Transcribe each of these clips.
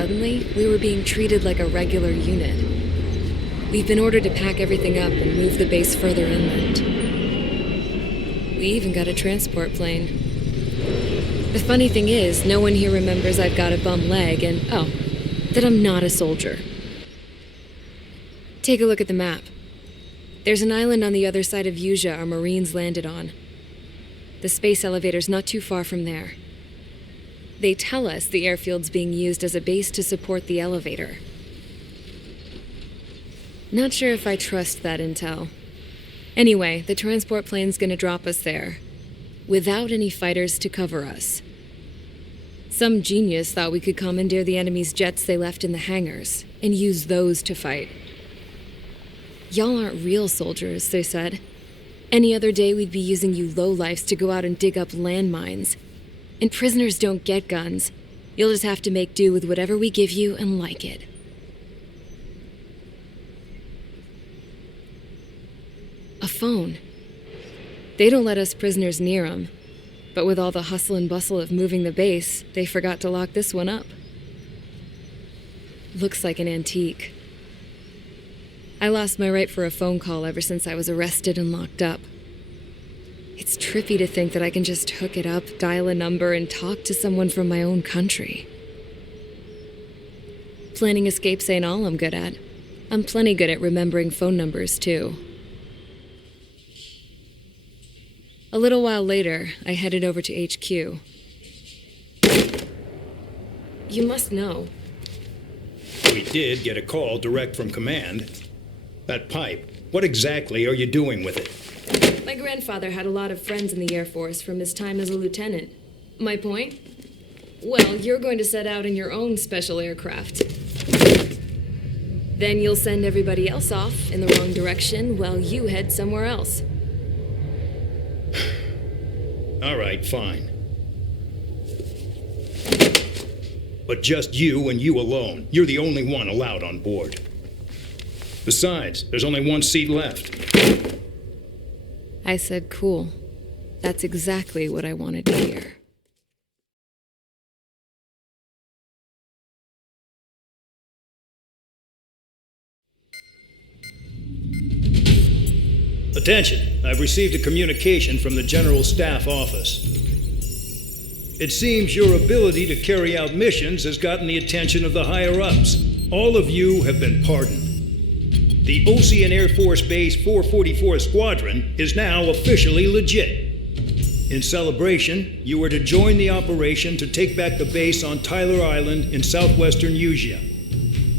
suddenly, we were being treated like a regular unit. We've been ordered to pack everything up and move the base further inland. We even got a transport plane. The funny thing is, no one here remembers I've got a bum leg and, that I'm not a soldier. Take a look at the map. There's an island on the other side of Usea our Marines landed on. The space elevator's not too far from there. They tell us the airfield's being used as a base to support the elevator. Not sure if I trust that intel. Anyway, the transport plane's gonna drop us there, without any fighters to cover us. Some genius thought we could commandeer the enemy's jets they left in the hangars, and use those to fight. Y'all aren't real soldiers, they said. Any other day we'd be using you lowlifes to go out and dig up landmines. And prisoners don't get guns. You'll just have to make do with whatever we give you and like it. A phone. They don't let us prisoners near them. But with all the hustle and bustle of moving the base, they forgot to lock this one up. Looks like an antique. I lost my right for a phone call ever since I was arrested and locked up. It's trippy to think that I can just hook it up, dial a number, and talk to someone from my own country. Planning escapes ain't all I'm good at. I'm plenty good at remembering phone numbers, too. A little while later, I headed over to HQ. You must know. We did get a call direct from command. That pipe, what exactly are you doing with it? My grandfather had a lot of friends in the Air Force from his time as a lieutenant. My point? Well, you're going to set out in your own special aircraft. Then you'll send everybody else off in the wrong direction while you head somewhere else. All right, fine. But just you and you alone. You're the only one allowed on board. Besides, there's only one seat left. I said, cool. That's exactly what I wanted to hear. Attention, I've received a communication from the General Staff Office. It seems your ability to carry out missions has gotten the attention of the higher-ups. All of you have been pardoned. The Osean Air Force Base 444 Squadron is now officially legit. In celebration, you are to join the operation to take back the base on Tyler Island in southwestern Usea.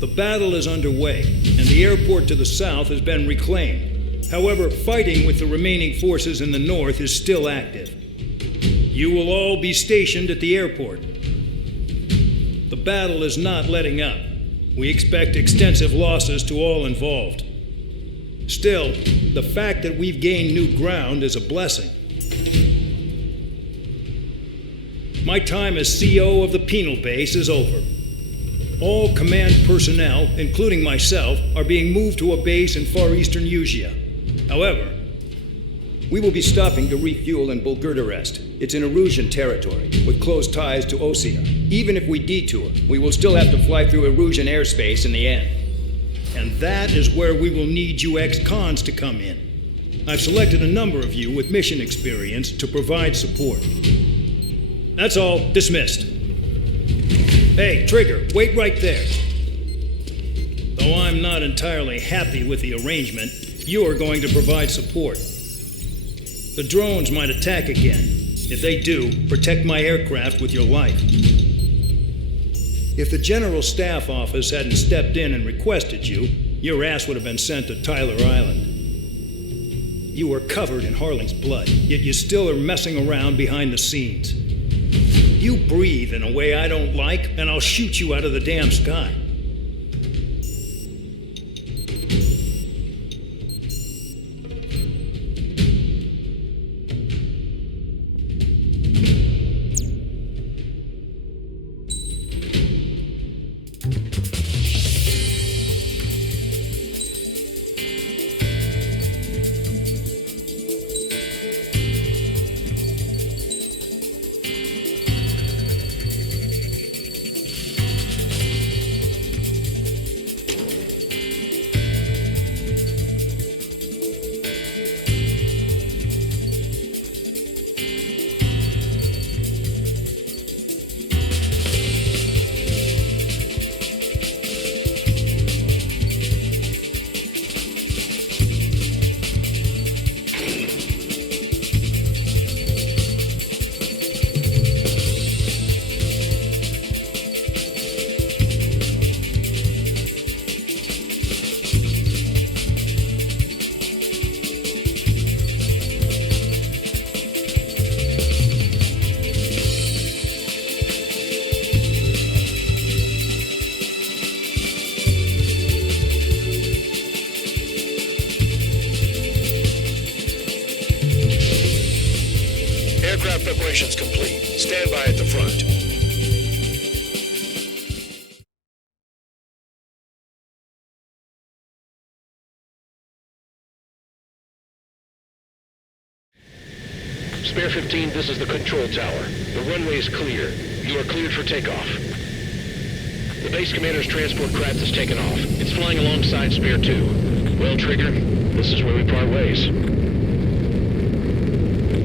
The battle is underway, and the airport to the south has been reclaimed. However, fighting with the remaining forces in the north is still active. You will all be stationed at the airport. The battle is not letting up. We expect extensive losses to all involved. Still, the fact that we've gained new ground is a blessing. My time as CO of the penal base is over. All command personnel, including myself, are being moved to a base in far eastern Usea. However, we will be stopping to refuel in Bulgurdarest. It's in Erusian territory, with close ties to Osea. Even if we detour, we will still have to fly through Erusian airspace in the end. And that is where we will need you ex-cons to come in. I've selected a number of you with mission experience to provide support. That's all. Dismissed. Hey, Trigger, wait right there. Though I'm not entirely happy with the arrangement, you are going to provide support. The drones might attack again. If they do, protect my aircraft with your life. If the General Staff Office hadn't stepped in and requested you, your ass would have been sent to Tyler Island. You were covered in Harling's blood, yet you still are messing around behind the scenes. You breathe in a way I don't like, and I'll shoot you out of the damn sky. Preparations complete. Stand by at the front. Spare 15, this is the control tower. The runway is clear. You are cleared for takeoff. The base commander's transport craft has taken off. It's flying alongside Spare 2. Well, Trigger, this is where we part ways.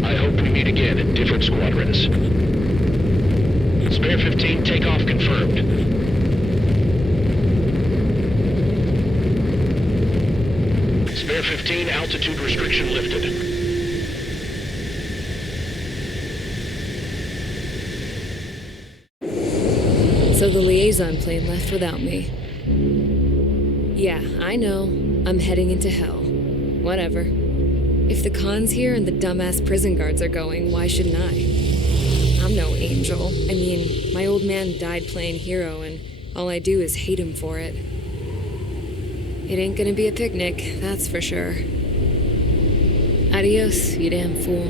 I hope we meet again in different squadrons. Spare 15, takeoff confirmed. Spare 15, altitude restriction lifted. So the liaison plane left without me. Yeah, I know. I'm heading into hell. Whatever. If the Khan's here and the dumbass prison guards are going, why shouldn't I? I'm no angel. I mean, my old man died playing hero, and all I do is hate him for it. It ain't gonna be a picnic, that's for sure. Adios, you damn fool.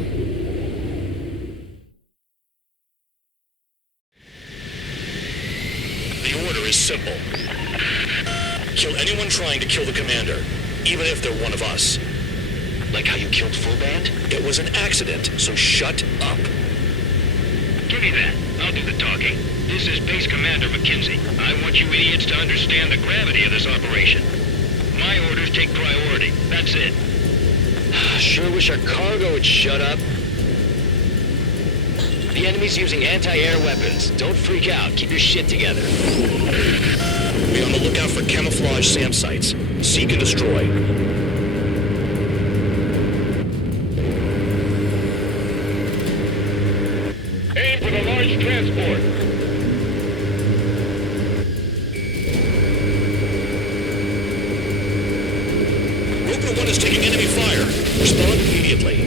The order is simple. Kill anyone trying to kill the commander, even if they're one of us. Like how you killed Full Band? It was an accident, so shut up. Give me that. I'll do the talking. This is Base Commander McKenzie. I want you idiots to understand the gravity of this operation. My orders take priority. That's it. Sure wish our cargo would shut up. The enemy's using anti-air weapons. Don't freak out. Keep your shit together. Be on the lookout for camouflage SAM sites. Seek and destroy. Aim for the large transport. Roper 1 is taking enemy fire. Respond immediately.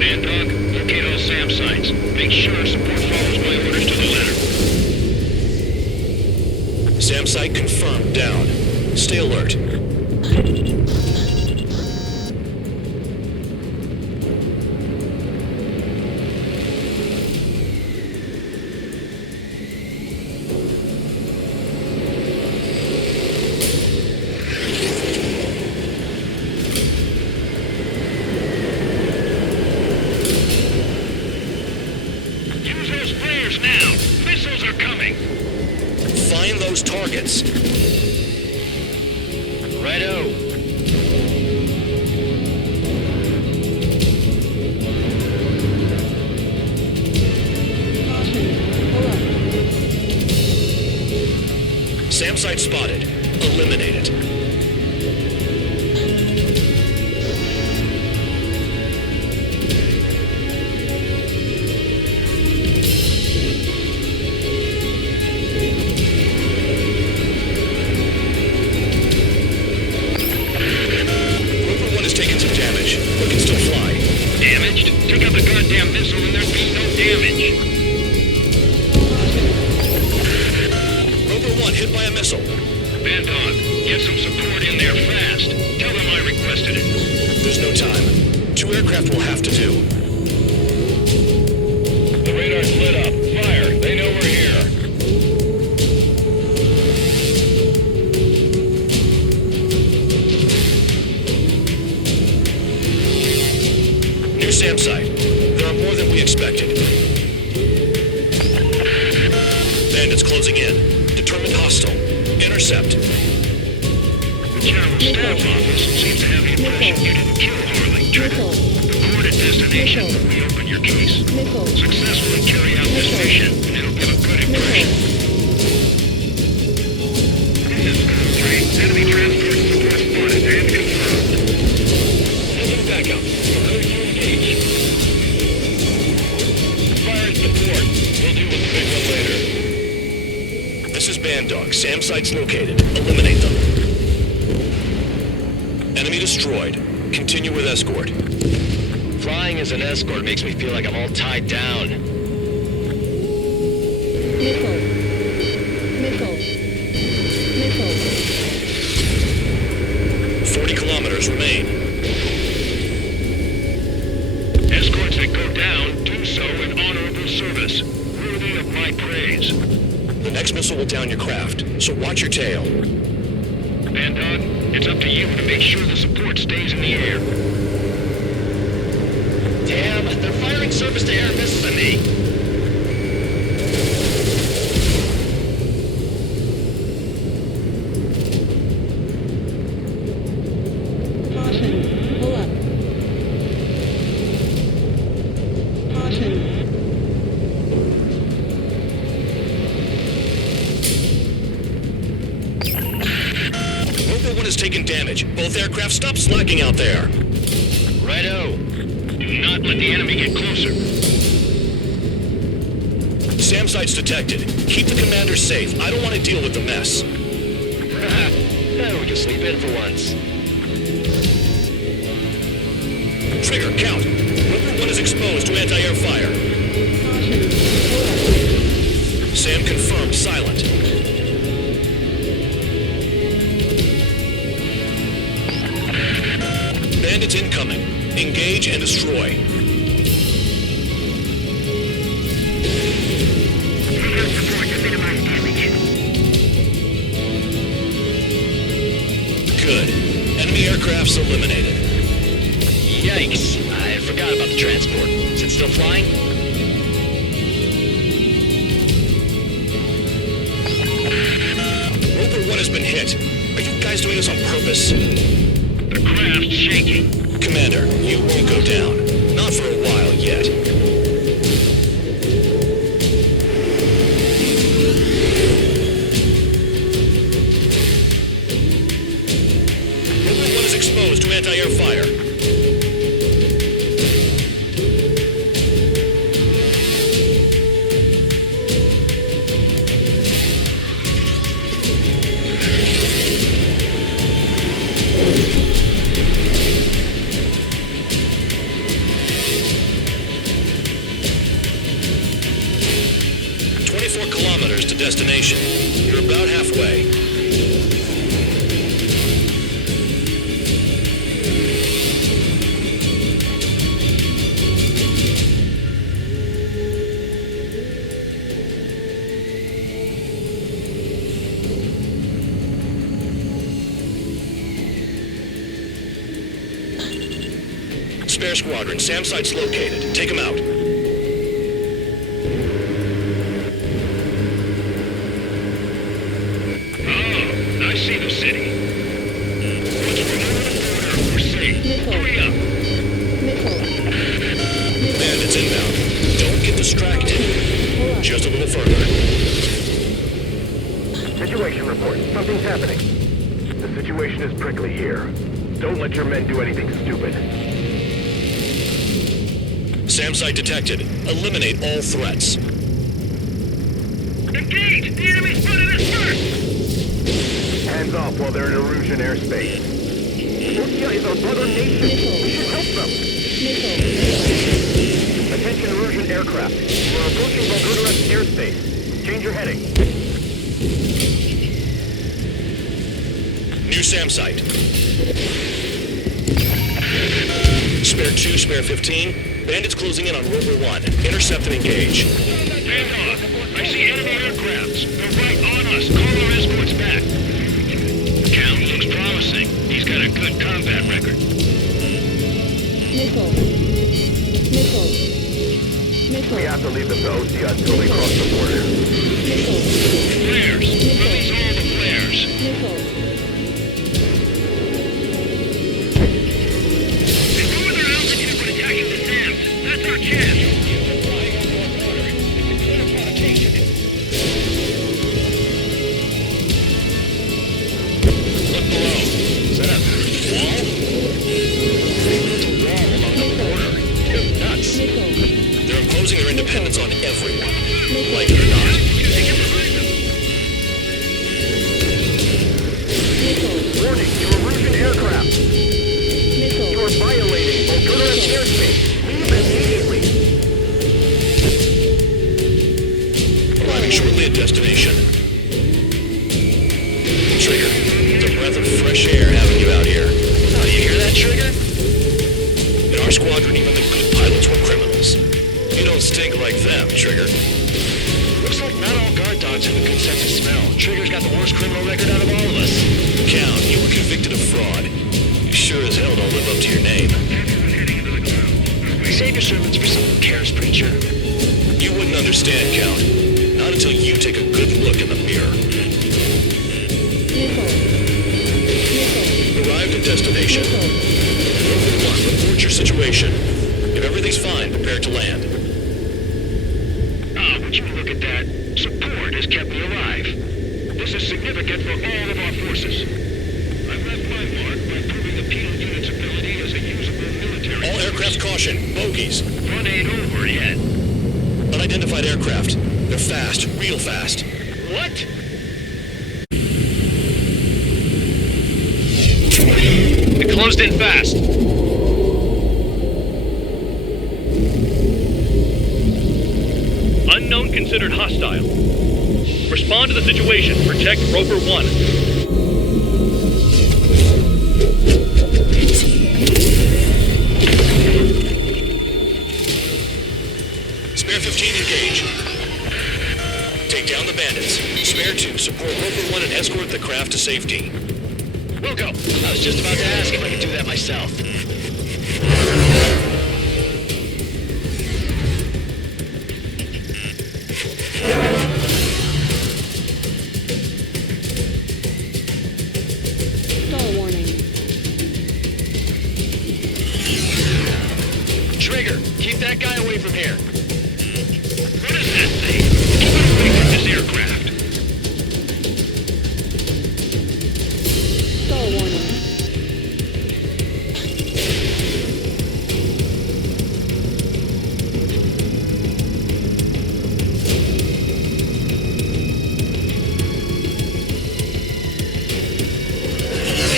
Bandog, locate all SAM sites. Make sure support follows my orders to the letter. SAM site confirmed down. Stay alert. Use those flares now. Missiles are coming. Find those targets. Righto. SAM site spotted. Eliminate it. Roper 1 is taking some damage, but can still fly. Damaged? Take out the goddamn missile and there'd be no damage. Roper 1 hit by a missile. Bandog, get some support in there fast. Tell them I requested it. There's no time. 2 aircraft will have to do. The radar's lit up. Fire. They know we're here. New SAM site. There are more than we expected. Bandits closing in. Determined hostile. Intercept. The General Staff Office seems to have the impression you didn't kill Harley. Trigger. Report at destination. We open your case. Successfully carry out this mission, and it'll give a good impression. This is Scout 3. Enemy transport support spotted and confirmed. Sending backup. We're ready to engage. Fire at support. We'll deal with the big one later. This is Bandog. SAM site's located. Eliminate them. Enemy destroyed. Continue with escort. Flying as an escort makes me feel like I'm all tied down. Missile. 40 kilometers remain. Escorts that go down do so praise. The next missile will down your craft, so watch your tail. Band Dog, it's up to you to make sure the support stays in the air. Damn, they're firing surface-to-air missiles at me. Caution. Pull up. Caution. Rover 1 has taken damage. Both aircraft stop slacking out there. Righto. Do not let the enemy get closer. SAM sites detected. Keep the commander safe. I don't want to deal with the mess. We can sleep in for once. Trigger, count. Rover 1 is exposed to anti-air fire. Caution. Pull up. SAM confirmed silent. Bandits incoming. Engage and destroy. Support to minimize damage. Good. Enemy aircrafts eliminated. Yikes. I forgot about the transport. Is it still flying? Rover 1 has been hit. Are you guys doing this on purpose? The craft's shaking. Commander, you won't go down. Not for a while yet. Rover 1 is exposed to anti-air fire. To destination. You're about halfway. Spare squadron. SAM site's located. Take them out. I see the city. Once we're over the border, we're safe. Hurry up. Missile. Bandits inbound. Don't get distracted. Just a little further. Situation report. Something's happening. The situation is prickly here. Don't let your men do anything stupid. SAM site detected. Eliminate all threats. Engage! The enemy's spotted us first! Hands off while they're in Erusian airspace. Russia is our brother nation. We should help them. Missile. Attention Erusian aircraft. We're approaching Volgograd airspace. Change your heading. New SAM site. Spare 2, spare 15. Bandits closing in on Rover 1. Intercept and engage. Stand off. I see enemy aircrafts. They're right on us. Call our escorts back. Count looks promising. He's got a good combat record. Missile. Missile. Missile. We have to leave them to OC until they cross the border. Missile. Flares. Release all the flares. Missile. They lower their altitude when attacking the SAMs. That's our chance. Look below. Is that a wall? They built a wall along the border. You're nuts. Missile. They're imposing their independence on everyone. Like it or not. Missile. Warning, you Erusian aircraft. You Missile. are violating Volgograd airspace. Leave immediately. Arriving shortly at destination. Trigger, it's a breath of fresh air having you out here. Oh, you hear that, Trigger? In our squadron, even the good pilots were criminals. You don't stink like them, Trigger. Looks like not all guard dogs have a good sense of smell. Trigger's got the worst criminal record out of all of us. Count, you were convicted of fraud. You sure as hell don't live up to your name. Save your sermons for someone who cares, preacher. You wouldn't understand, Count. Not until you take a good look in the mirror. Nickel. Nickel. Arrived at destination. Nickel. Rover 1, report your situation. If everything's fine, prepare to land. Ah, would you look at that? Support has kept me alive. This is significant for all of our forces. I've left my mark by proving the penal unit's ability as a usable military. All aircraft caution. Bogies. Front ain't over yet. Unidentified aircraft. They're fast. Real fast. What? It closed in fast. Unknown considered hostile. Respond to the situation. Protect Rover 1. Spare 15, engage. Take down the bandits. Spare 2, support Rover 1 and escort the craft to safety. We'll go. I was just about to ask if I could do that myself. Stall warning. Trigger, keep that guy away from here. What is that thing? Keep it away from this aircraft. Stall warning.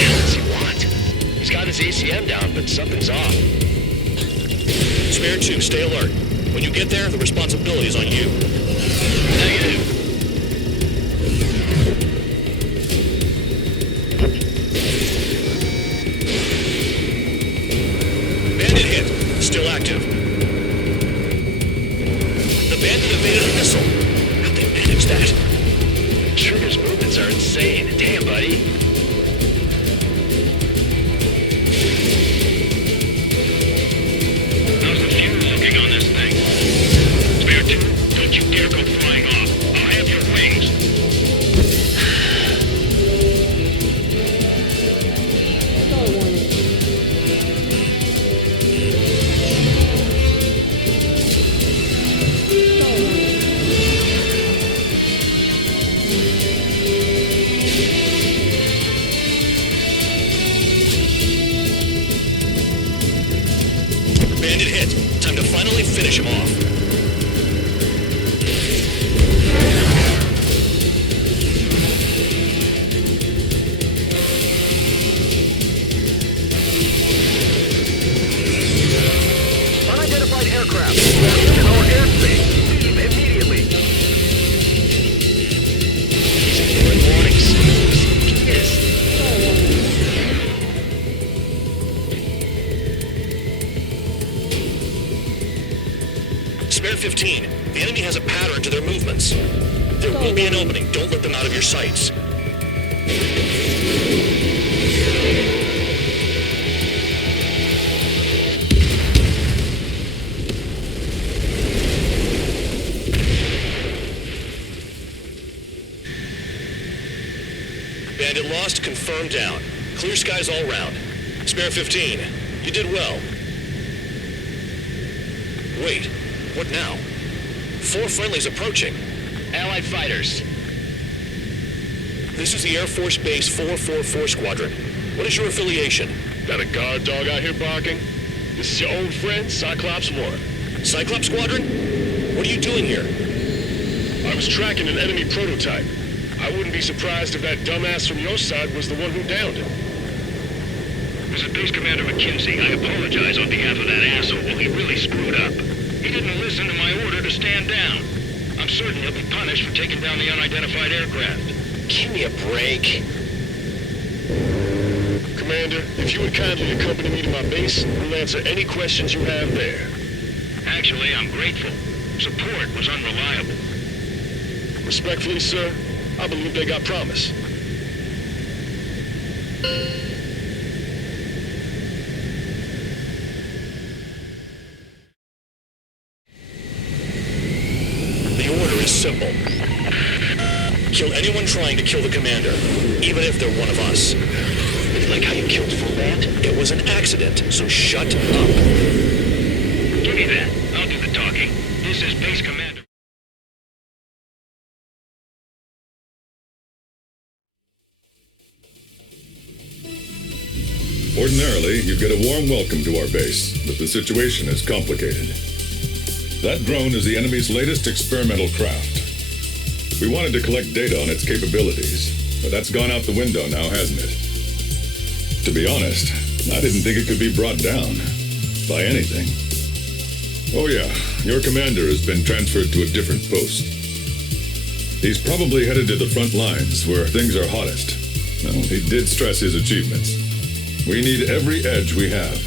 What's he want? He's got his ACM down, but something's off. Spare 2, stay alert. When you get there, the responsibility is on you. Negative. Bandit hit. Still active. The bandit evaded a missile. How'd they manage that? Trigger's movements are insane. Damn, buddy. How's the fuel looking on this thing? Spare 2, don't you dare go flying off. I'll have your wings. Stall warning. Stall warning. Bandit hit. Time to finally finish him off. Unidentified aircraft. In our airspace. Leave immediately. He's ignoring warnings. Yes. Stall warning. Spare 15. The enemy has a pattern to their movements. There will be an opening. Don't let them out of your sights. Bandit lost, confirmed down. Clear skies all round. Spare 15. You did well. Wait, what now? 4 friendlies approaching. Allied fighters. This is the Air Force Base 444 Squadron. What is your affiliation? Got a guard dog out here barking? This is your old friend, Cyclops 1. Cyclops Squadron? What are you doing here? I was tracking an enemy prototype. I wouldn't be surprised if that dumbass from your side was the one who downed him. This is Base Commander McKinsey. I apologize on behalf of that asshole. He really screwed up. He didn't listen to my order to stand down. I'm certain he'll be punished for taking down the unidentified aircraft. Give me a break. Commander, if you would kindly accompany me to my base, we'll answer any questions you have there. Actually, I'm grateful. Support was unreliable. Respectfully, sir, I believe they got promise. The order is simple. Kill anyone trying to kill the commander, even if they're one of us. Like how you killed Full Band? It was an accident, so shut up. Give me that. I'll do the talking. This is Base Commander. Ordinarily, you get a warm welcome to our base, but the situation is complicated. That drone is the enemy's latest experimental craft. We wanted to collect data on its capabilities, but that's gone out the window now, hasn't it? To be honest, I didn't think it could be brought down by anything. Oh yeah, your commander has been transferred to a different post. He's probably headed to the front lines where things are hottest. Well, he did stress his achievements. We need every edge we have.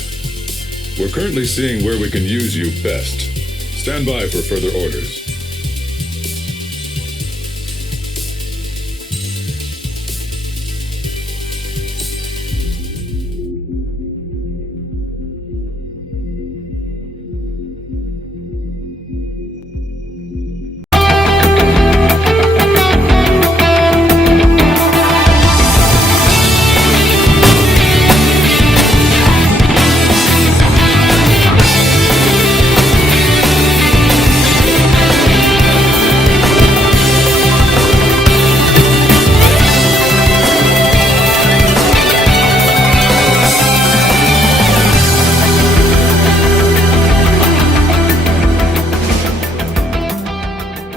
We're currently seeing where we can use you best. Stand by for further orders.